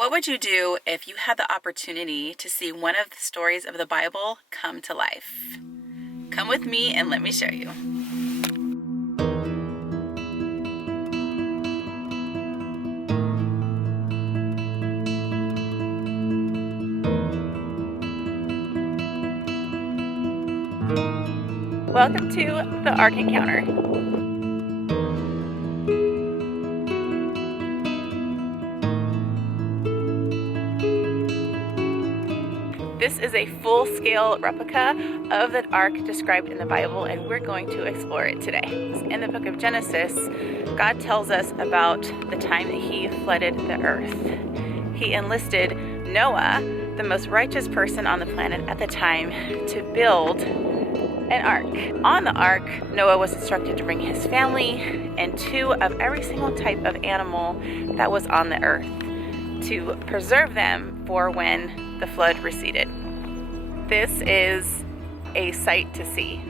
What would you do if you had the opportunity to see one of the stories of the Bible come to life? Come with me and let me show you. Welcome to the Ark Encounter. This is a full-scale replica of the ark described in the Bible, and we're going to explore it today. In the book of Genesis, God tells us about the time that He flooded the earth. He enlisted Noah, the most righteous person on the planet at the time, to build an ark. On the ark, Noah was instructed to bring his family and 2 of every single type of animal that was on the earth to preserve them for when the flood receded. This is a sight to see.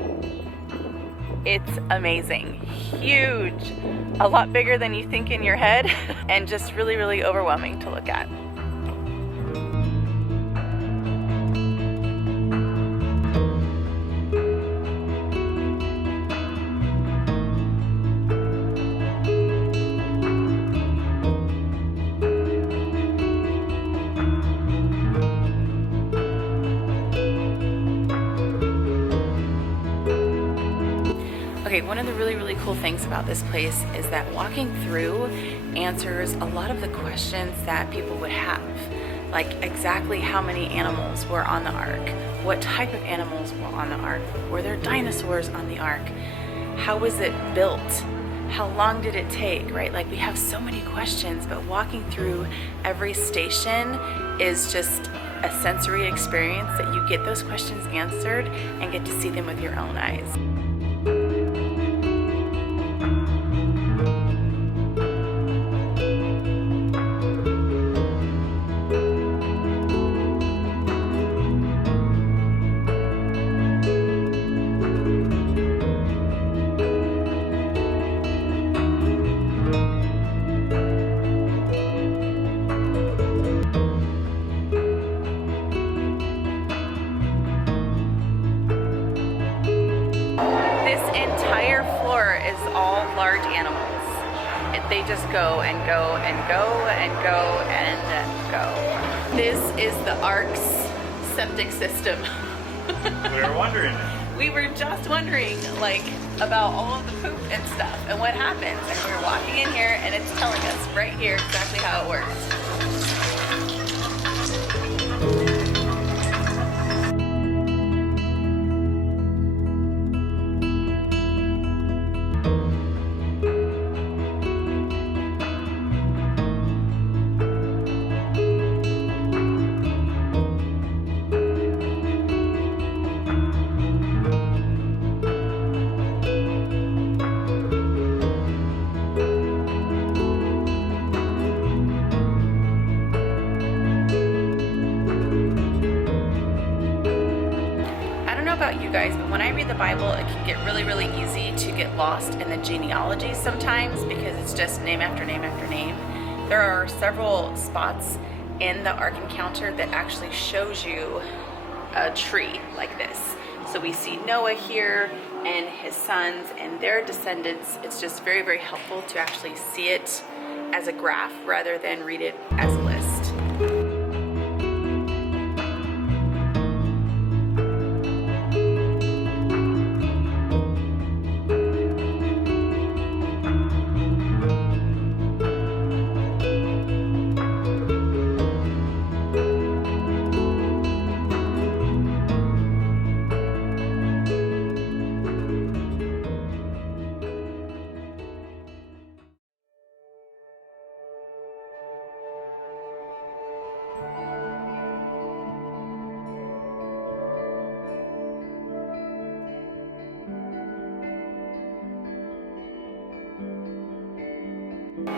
It's amazing, huge, a lot bigger than you think in your head, and just really, really overwhelming to look at. Okay, one of the really cool things about this place is that walking through answers a lot of the questions that people would have. Like exactly how many animals were on the ark? What type of animals were on the ark? Were there dinosaurs on the ark? How was it built? How long did it take, right? Like we have so many questions, but walking through every station is just a sensory experience that you get those questions answered and get to see them with your own eyes. Entire floor is all large animals. They just go and go and go and go and go. This is the Ark's septic system. We were wondering. We were just wondering, like, about all of the poop and stuff and what happens. And we were walking in here and it's telling us right here exactly how it works. About you guys, but when I read the Bible, it can get really easy to get lost in the genealogy sometimes because it's just name after name after name. There are several spots in the Ark Encounter that actually shows you a tree like this. So we see Noah here and his sons and their descendants. It's just very helpful to actually see it as a graph rather than read it as a list.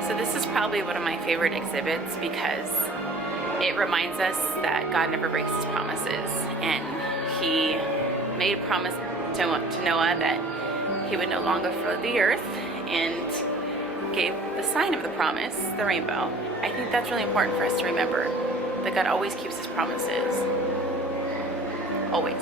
So this is probably one of my favorite exhibits because it reminds us that God never breaks His promises, and He made a promise to Noah that He would no longer flood the earth, and gave the sign of the promise, the rainbow. I think that's really important for us to remember, that God always keeps his promises. Always.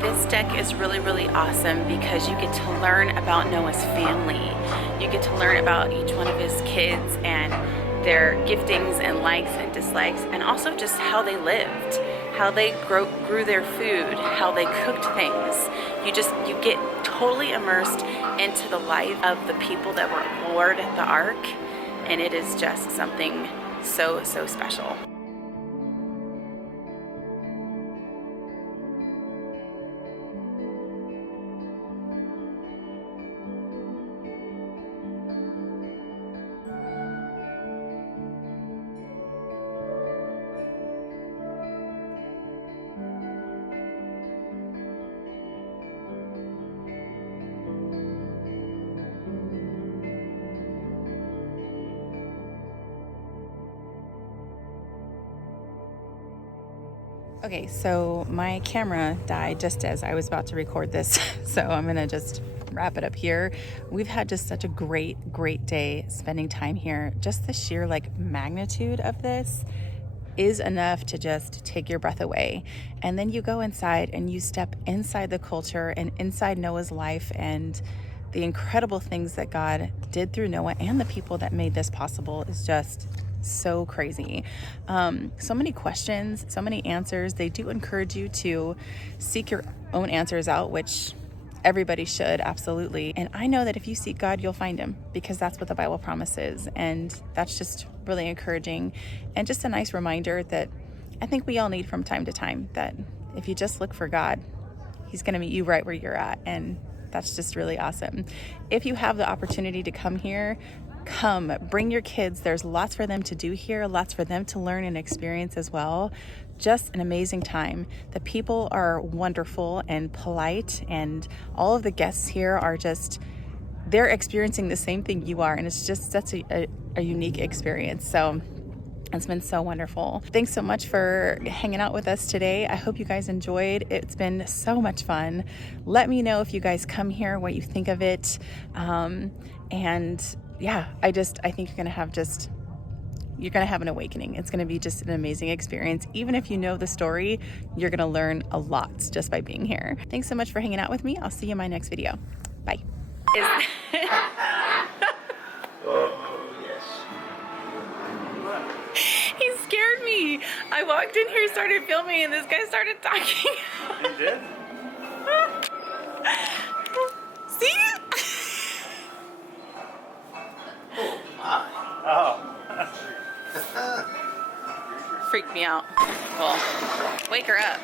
This deck is really awesome because you get to learn about Noah's family. You get to learn about each one of his kids and their giftings and likes and dislikes, and also just how they lived, how they grew their food, how they cooked things. You get totally immersed into the life of the people that were aboard the Ark, and it is just something so special. Okay, so my camera died just as I was about to record this, so I'm gonna just wrap it up here. We've had just such a great day spending time here. Just the sheer magnitude of this is enough to just take your breath away. And then you go inside and you step inside the culture and inside Noah's life and the incredible things that God did through Noah and the people that made this possible is just so crazy. So many questions, so many answers. They do encourage you to seek your own answers out, which everybody should, absolutely. And I know that if you seek God, you'll find him, because that's what the Bible promises. And that's just really encouraging and just a nice reminder that I think we all need from time to time, that if you just look for God, he's going to meet you right where you're at. And that's just really awesome. If you have the opportunity to come here, come, bring your kids. There's lots for them to do here, lots for them to learn and experience as well. Just an amazing time. The people are wonderful and polite, and all of the guests here are they're experiencing the same thing you are, and it's just such a unique experience. So it's been so wonderful. Thanks so much for hanging out with us today. I hope you guys enjoyed. It's been so much fun. Let me know if you guys come here, what you think of it. And yeah, I think you're gonna have an awakening. It's gonna be just an amazing experience. Even if you know the story, you're gonna learn a lot just by being here. Thanks so much for hanging out with me. I'll see you in my next video. Bye. He scared me. I walked in here, started filming, and this guy started talking. You did? See? Oh. Freaked me out. Well, wake her up.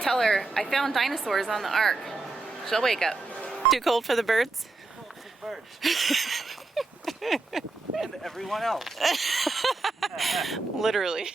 Tell her I found dinosaurs on the Ark. She'll wake up. Too cold for the birds? Cold for the birds. And everyone else. Literally.